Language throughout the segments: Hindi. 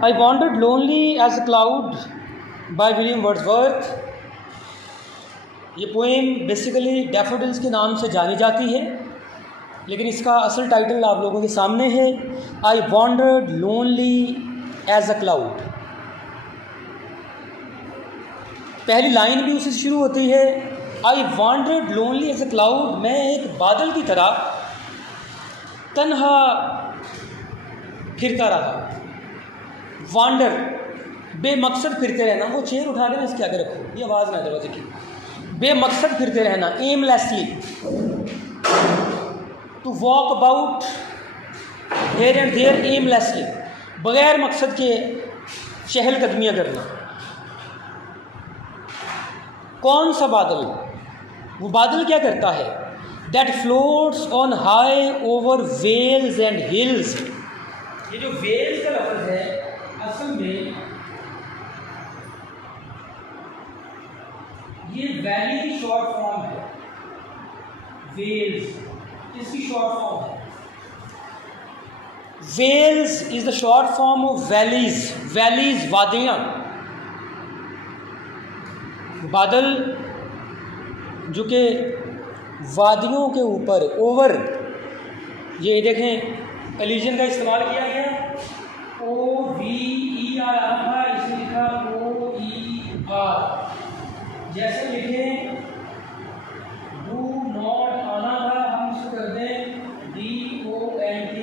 I wandered lonely as a cloud by William Wordsworth. ये पोएम बेसिकली डैफोडिल्स के नाम से जानी जाती है, लेकिन इसका असल टाइटल आप लोगों के सामने है, I wandered lonely as a cloud. पहली लाइन भी उसी से शुरू होती है, I wandered lonely as a cloud. मैं एक बादल की तरह तन्हा फिरता रहा। वांडर बेमकसद फिरते रहना। वो चेयर उठा के मैं इसके आगे रखूँ, ये आवाज़ ना दरवाजे की। बेमकसद फिरते रहना, aimlessly, to walk about here and there aimlessly, बगैर मकसद के चहलकदमियाँ करना। कौन सा बादल? वो बादल क्या करता है? That floats on high over vales and hills. ये जो वेल्स का लफ्ज़ है असल में ये वैली की शॉर्ट फॉर्म है। वेल्स इसकी शॉर्ट फॉर्म है। Vales is the short form of valleys. Valleys वादियाँ। बादल जो कि वादियों के ऊपर, ओवर, ये देखें एलिजन का इस्तेमाल किया गया, OVER आना था, इसे लिखा OER। जैसे लिखें डू नॉट आना था, हम इसको कर दें DONT।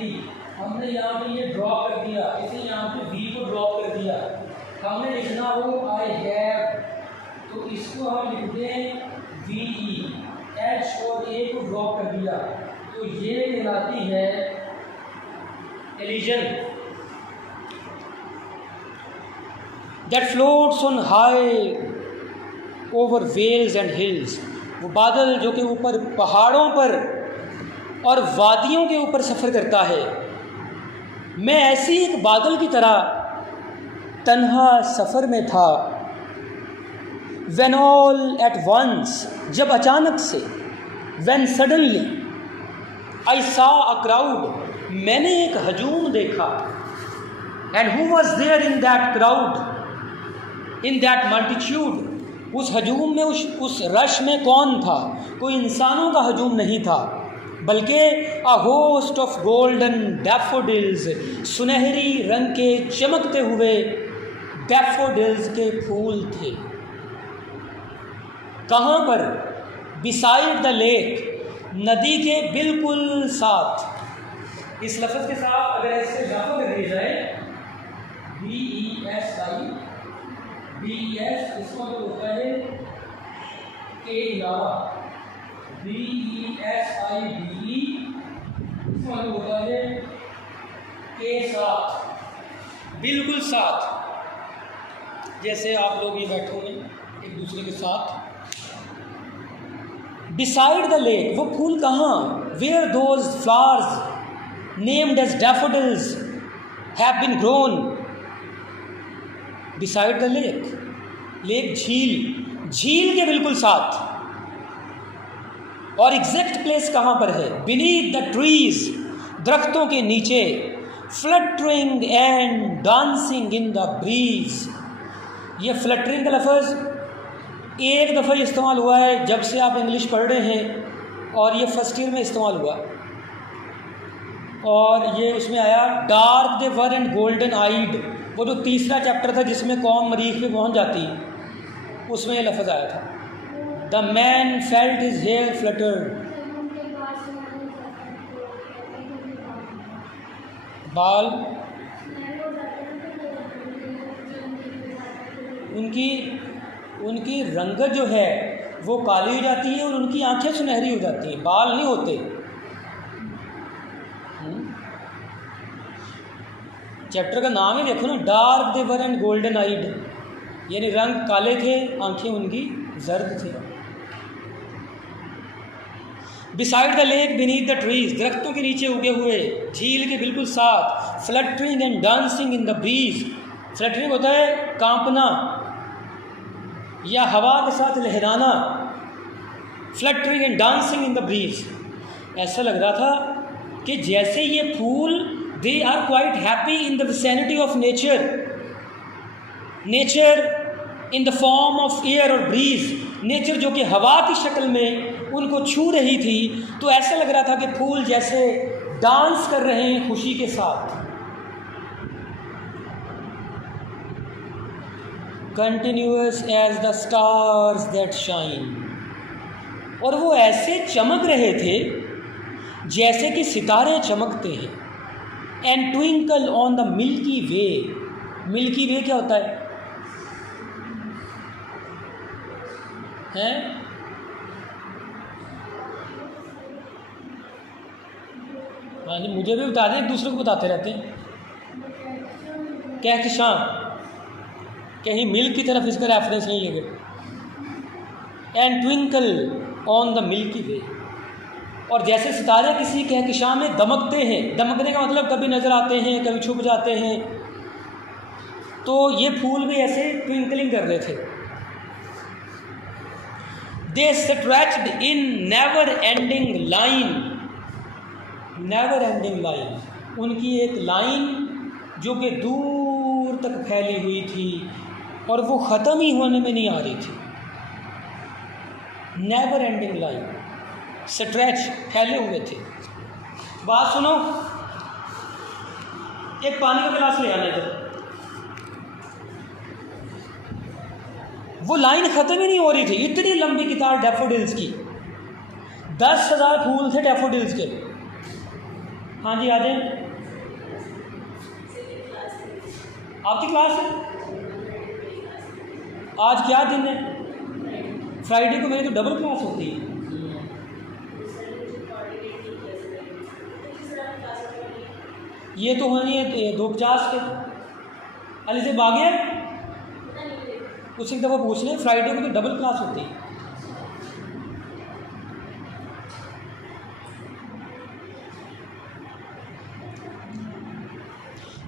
हमने यहाँ पे ये ड्रॉप कर दिया, इसे यहाँ पे V को ड्रॉप कर दिया। हमने लिखना हो आई हैव, तो इसको हम लिख दें VE। H और A को ड्रॉप कर दिया, तो ये कहलाती है elision. That floats on high over vales and hills. वो बादल जो कि ऊपर पहाड़ों पर और वादियों के ऊपर सफ़र करता है। मैं ऐसी एक बादल की तरह तन्हा सफ़र में था। When all at once, जब अचानक से, when suddenly I saw a crowd, मैंने एक हजूम देखा। And who was there in that crowd, in that multitude? उस हजूम में, उस रश में कौन था? कोई इंसानों का हजूम नहीं था, बल्कि a host of golden daffodils, सुनहरी रंग के चमकते हुए डैफोडिल्स के फूल थे। कहाँ पर? बिसाइड द लेक, नदी के बिल्कुल साथ। इस लफ्ज़ के साथ अगर ऐसे इजाफा कर दिया जाए, BES, इसका मतलब होता है के अलावा, BESIDE, इसका मतलब होता है के साथ, बिल्कुल साथ। जैसे आप लोग ये बैठे हुए एक दूसरे के साथ। Beside the lake, वो फूल कहाँ? Where those flowers named as daffodils have been grown? Beside the lake, lake झील, झील के बिल्कुल साथ। और एग्जैक्ट प्लेस कहाँ पर है? Beneath the trees, दरख्तों के नीचे, fluttering and dancing in the breeze। ये फ्लटरिंग का लफ्ज़ एक दफ़ा इस्तेमाल हुआ है जब से आप इंग्लिश पढ़ रहे हैं, और ये फर्स्ट ईयर में इस्तेमाल हुआ, और ये उसमें आया dark they were and golden eyed. वो जो तीसरा चैप्टर था जिसमें कौम मरीख पे पहुंच जाती है, उसमें ये लफ्ज़ आया था। The man felt his hair fluttered. बाल उनकी रंगत जो है वो काली हो जाती है और उनकी आंखें सुनहरी हो जाती हैं, बाल नहीं होते। चैप्टर का नाम ही देखो ना, dark they were and golden eyed, यानी रंग काले थे, आंखें उनकी जर्द थी। Beside the lake beneath the trees, दरख्तों के नीचे उगे हुए, झील के बिल्कुल साथ। Fluttering and dancing in the breeze, fluttering होता है कांपना या हवा के साथ लहराना। Fluttering and dancing in the breeze, ऐसा लग रहा था कि जैसे ये फूल They are quite happy in the vicinity of nature. Nature in the form of air or breeze. Nature जो कि हवा की शक्ल में उनको छू रही थी, तो ऐसा लग रहा था कि फूल जैसे डांस कर रहे हैं खुशी के साथ. Continuous as the stars that shine. और वो ऐसे चमक रहे थे जैसे कि सितारे चमकते हैं. And twinkle on the milky way. Milky way क्या होता है? हाँ जी, मुझे भी बता दें, एक दूसरे को बताते रहते हैं. कहकशां, कहीं मिल्क की तरफ इसका रेफरेंस नहीं लगे. And twinkle on the milky way. और जैसे सितारे किसी कहकशां में दमकते हैं. दमकने का मतलब कभी नज़र आते हैं, कभी छुप जाते हैं. तो ये फूल भी ऐसे ट्विंकलिंग कर रहे थे. They stretched in never ending line. Never ending line. उनकी एक लाइन जो कि दूर तक फैली हुई थी और वो ख़त्म ही होने में नहीं आ रही थी. Never ending line. स्ट्रेच, फैले हुए थे. बात सुनो, एक पानी का गिलास ले आना इधर. वो लाइन ख़त्म ही नहीं हो रही थी. इतनी लंबी किताब डैफोडिल्स की. 10,000 फूल थे डैफोडिल्स के. हाँ जी, आ जाए. आपकी क्लास है आज? क्या दिन है? फ्राइडे को मेरी तो डबल क्लास होती है. ये तो होनी है 250 के. अली से भागे उससे एक दफ़ा पूछ लें. फ्राइडे को तो डबल क्लास होती है.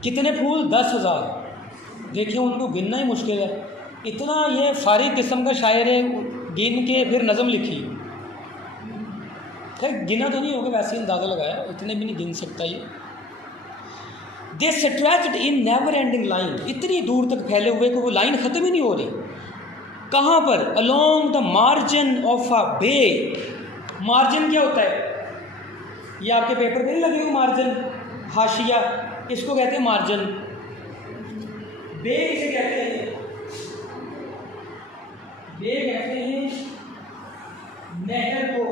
कितने फूल? 10,000. देखिए, उनको गिनना ही मुश्किल है. इतना ये फारिग किस्म का शायर है, गिन के फिर नज़म लिखी. खैर गिना तो नहीं होगा, वैसे ही अंदाज़ा लगाया. इतने भी नहीं गिन सकता ये. They stretched in never ending line. इतनी दूर तक फैले हुए कि वो लाइन ख़त्म ही नहीं हो रही. कहाँ पर? Along the margin of a bay. Margin क्या होता है? ये आपके पेपर पे नहीं लगे हुए मार्जिन, हाशिया, इसको कहते हैं मार्जिन. बे इसे कहते हैं, बे कहते हैं नहर को.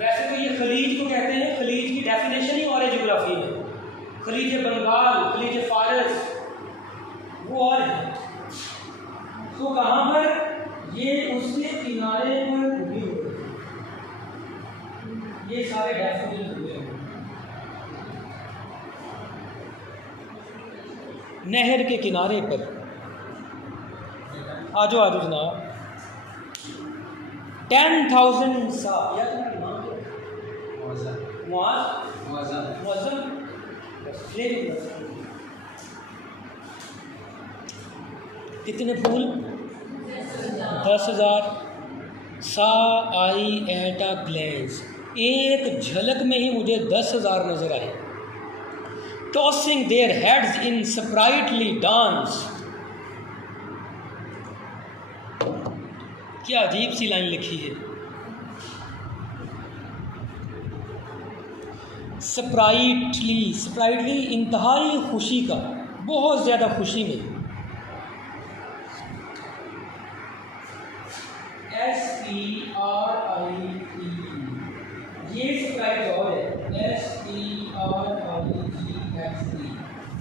वैसे तो ये खलीज को कहते हैं. खलीज की डेफिनेशन ही और है ज्योग्राफी में. खलीज बंगाल, खलीज फारस, वो और है. तो कहाँ पर? ये उसके किनारे पर उगी हुई. ये सारे डैफोडिल हुए हैं नहर के किनारे पर. आजो आजो जनाब. 10,000 सा कितने फूल? 10,000. सा आई एट अ ग्लेंस. एक झलक में ही मुझे 10,000 नजर आए. Tossing their heads in sprightly dance. क्या अजीब सी लाइन लिखी है. स्प्राइटली. स्प्राइटली इंतहाई खुशी का, बहुत ज़्यादा खुशी में. SPRIT. ये स्प्राइट और है. SPRIGHT.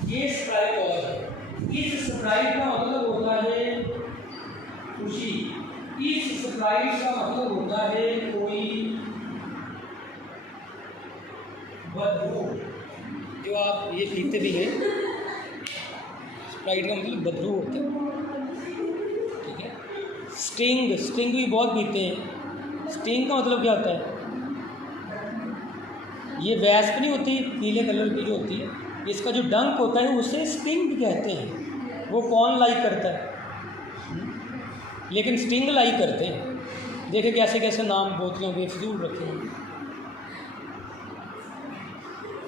ये स्प्राइट और है. इस स्प्राइट का मतलब होता है खुशी. इस स्प्राइट का मतलब होता है कोई बदबू. जो आप ये पीते भी हैं, स्प्राइट का मतलब बदबू होता है. ठीक है. स्टिंग. स्टिंग भी बहुत पीते हैं. स्टिंग का मतलब क्या होता है? ये वैस्प नहीं होती पीले कलर की जो होती है, इसका जो डंक होता है उसे स्टिंग भी कहते हैं. वो कौन लाइक करता है? लेकिन स्टिंग लाइक करते हैं. देखे कैसे कैसे नाम बोतलों के फजूल रखे हैं.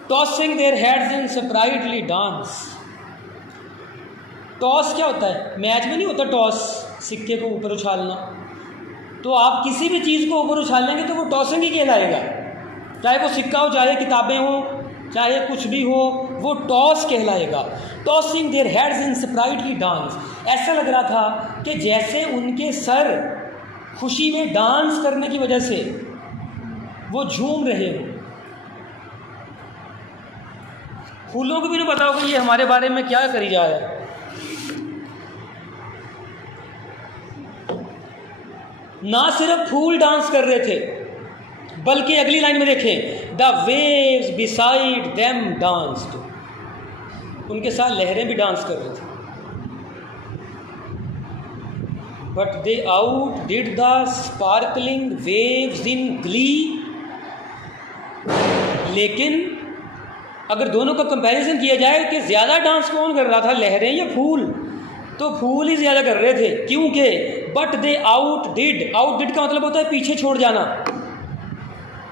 Tossing their heads in sprightly dance. Toss क्या होता है? मैच में नहीं होता टॉस, सिक्के को ऊपर उछालना। तो आप किसी भी चीज़ को ऊपर उछालेंगे तो वो टॉसिंग ही कहलाएगा, चाहे वो सिक्का हो, चाहे किताबें हो, चाहे कुछ भी हो, वो टॉस कहलाएगा। Tossing their heads in sprightly dance. ऐसा लग रहा था कि जैसे उनके सर खुशी में डांस करने की वजह से वो झूम रहे हो। फूलों को भी नहीं पता होगा ये हमारे बारे में क्या करी जा रहा है। ना सिर्फ फूल डांस कर रहे थे, बल्कि अगली लाइन में देखें, the waves beside them danced. उनके साथ लहरें भी डांस कर रहे थे। But they out did the sparkling waves in Glee. लेकिन अगर दोनों का कंपैरिजन किया जाए कि ज़्यादा डांस कौन कर रहा था, लहरें या फूल, तो फूल ही ज़्यादा कर रहे थे। क्योंकि बट दे आउट डिड का मतलब होता है पीछे छोड़ जाना।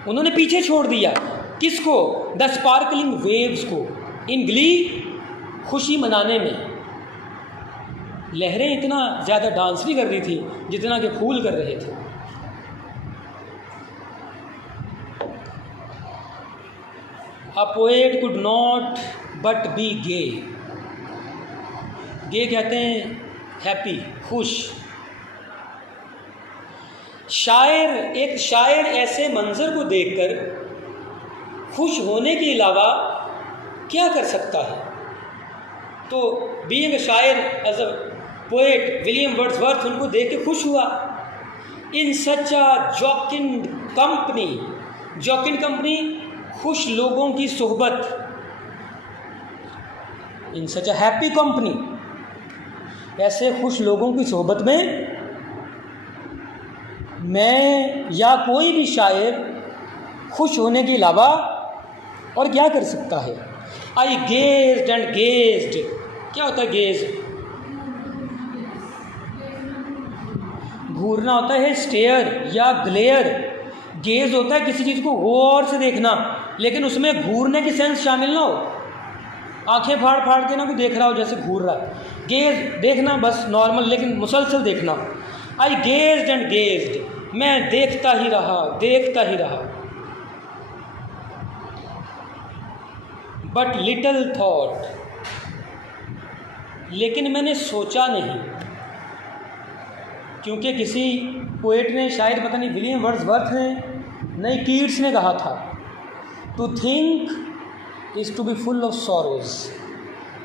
उन्होंने पीछे छोड़ दिया किसको? द स्पार्कलिंग वेव्स को, इन ग्ली, खुशी मनाने में। लहरें इतना ज़्यादा डांस नहीं कर रही थी जितना कि फूल कर रहे थे। A poet could not but be gay। गे कहते हैं हैप्पी, खुश। एक शायर ऐसे मंजर को देखकर खुश होने के अलावा क्या कर सकता है? तो बीइंग अ शायर, as a poet, William Wordsworth उनको देख के खुश हुआ। इन सच अ जॉकिंड कंपनी, खुश लोगों की सोहबत। इन सच अ हैप्पी कंपनी, ऐसे खुश लोगों की सोहबत में मैं या कोई भी शायर खुश होने के अलावा और क्या कर सकता है? आई गेज्ड एंड गेज्ड। क्या होता है गेज? घूरना होता है स्टेयर या ग्लेयर। गेज होता है किसी चीज़ को गौर से देखना, लेकिन उसमें घूरने की सेंस शामिल ना हो। आंखें फाड़ फाड़ के ना कोई देख रहा हो जैसे घूर रहा है। गेज देखना बस नॉर्मल, लेकिन मुसलसल देखना। आई गेज्ड एंड गेज्ड, मैं देखता ही रहा। बट लिटल थॉट, लेकिन मैंने सोचा नहीं। क्योंकि किसी पोएट ने, शायद पता नहीं विलियम वर्ड्सवर्थ ने, नहीं कीट्स ने कहा था, to think is to be full of sorrows.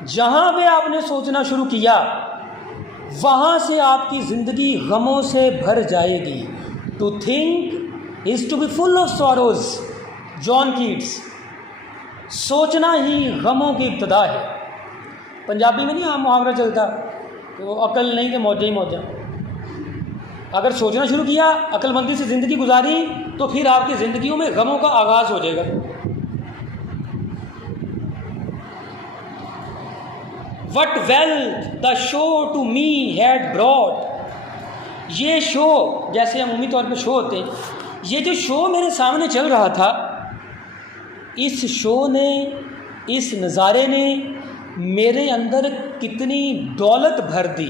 जहाँ पे आपने सोचना शुरू किया वहाँ से आपकी ज़िंदगी गमों से भर जाएगी। To think is to be full of sorrows, John Keats. सोचना ही गमों की इब्तदा है। पंजाबी में नहीं आम मुहावरा चलता, तो अकल नहीं तो मौजा ही मौजा। अगर सोचना शुरू किया, अक्लमंदी से ज़िंदगी गुजारी, तो फिर आपकी ज़िंदगियों में गमों का आगाज़ हो जाएगा। What wealth the show to me had brought. ये शो, जैसे अमूमी तौर पे शो होते हैं, ये जो शो मेरे सामने चल रहा था, इस शो ने, इस नज़ारे ने मेरे अंदर कितनी दौलत भर दी।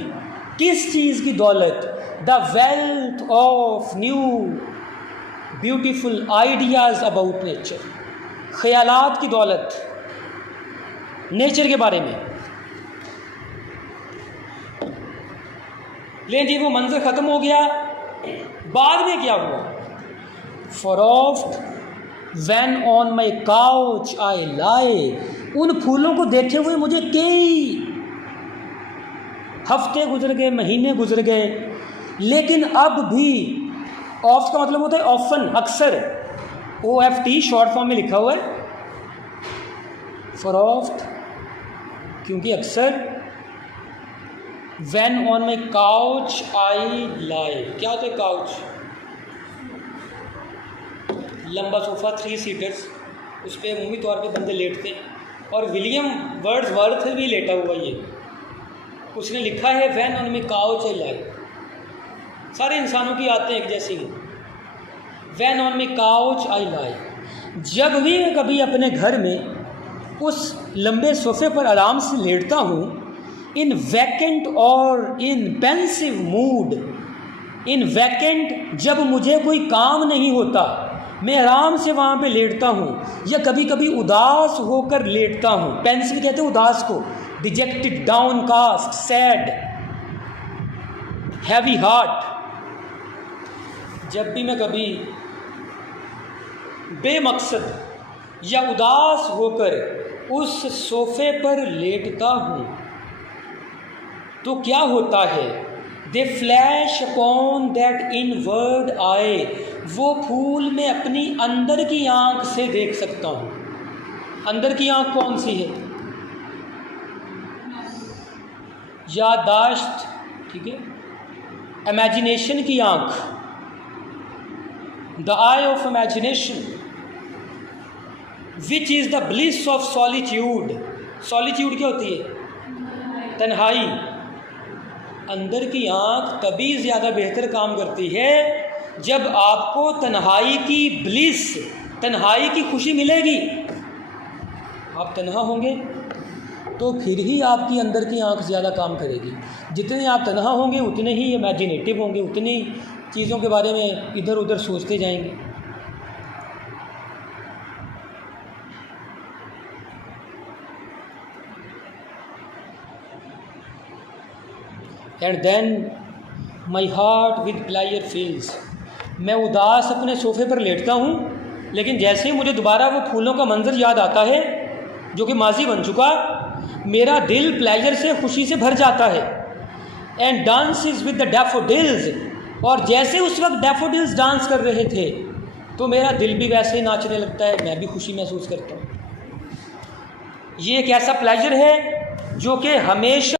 किस चीज़ की दौलत? The wealth of new beautiful ideas about nature. ख्यालात की दौलत नेचर के बारे में। लेकिन जी वो मंजर ख़त्म हो गया। बाद में क्या हुआ? For oft when on my couch I lie. उन फूलों को देखते हुए मुझे कई हफ्ते गुजर गए, महीने गुजर गए, लेकिन अब भी, ऑफ्ट का मतलब होता है ऑफन, अक्सर, OFT शॉर्ट फॉर्म में लिखा हुआ है, फॉर ऑफ्ट, क्योंकि अक्सर, when on my couch I lie. क्या होता है काउच? लंबा सोफ़ा, 3 सीटर्स, उस पर अमूमी तौर पे बंदे लेटते हैं। और विलियम वर्ड्सवर्थ भी लेटा हुआ, ये उसने लिखा है when on my couch I lie. सारे इंसानों की आते हैं एक जैसी हैं। When on my couch I lie. जब भी मैं कभी अपने घर में उस लंबे सोफ़े पर आराम से लेटता हूँ, इन वैकेंट और इन पेंसिव मूड, इन वैकेंट जब मुझे कोई काम नहीं होता, मैं आराम से वहाँ पे लेटता हूँ, या कभी कभी उदास होकर लेटता हूँ। पेंसिव कहते हैं उदास को, dejected, downcast, sad, heavy heart. जब भी मैं कभी बेमकसद या उदास होकर उस सोफ़े पर लेटता हूँ तो क्या होता है, दे फ्लैश अपॉन दैट इनवर्ड आई, वो फूल मैं अपनी अंदर की आँख से देख सकता हूँ। अंदर की आँख कौन सी है? याददाश्त, ठीक है, इमेजिनेशन की आँख, the I of imagination, which is the bliss of solitude. Solitude क्या होती है? तन्हाई। अंदर की आँख तभी ज़्यादा बेहतर काम करती है जब आपको तन्हाई की ब्लिस, तन्हाई की खुशी मिलेगी। आप तन्हा होंगे तो फिर ही आपकी अंदर की आँख ज़्यादा काम करेगी। जितने आप तन्हा होंगे उतने ही इमेजिनेटिव होंगे, उतनी चीज़ों के बारे में इधर उधर सोचते जाएंगे। And then my heart with pleasure fills. मैं उदास अपने सोफ़े पर लेटता हूँ, लेकिन जैसे ही मुझे दोबारा वो फूलों का मंजर याद आता है जो कि माजी बन चुका, मेरा दिल प्लेजर से, खुशी से भर जाता है। And dances with the daffodils, और जैसे उस वक्त डैफोडिल्स डांस कर रहे थे तो मेरा दिल भी वैसे ही नाचने लगता है, मैं भी खुशी महसूस करता हूँ। ये एक ऐसा प्लेजर है जो कि हमेशा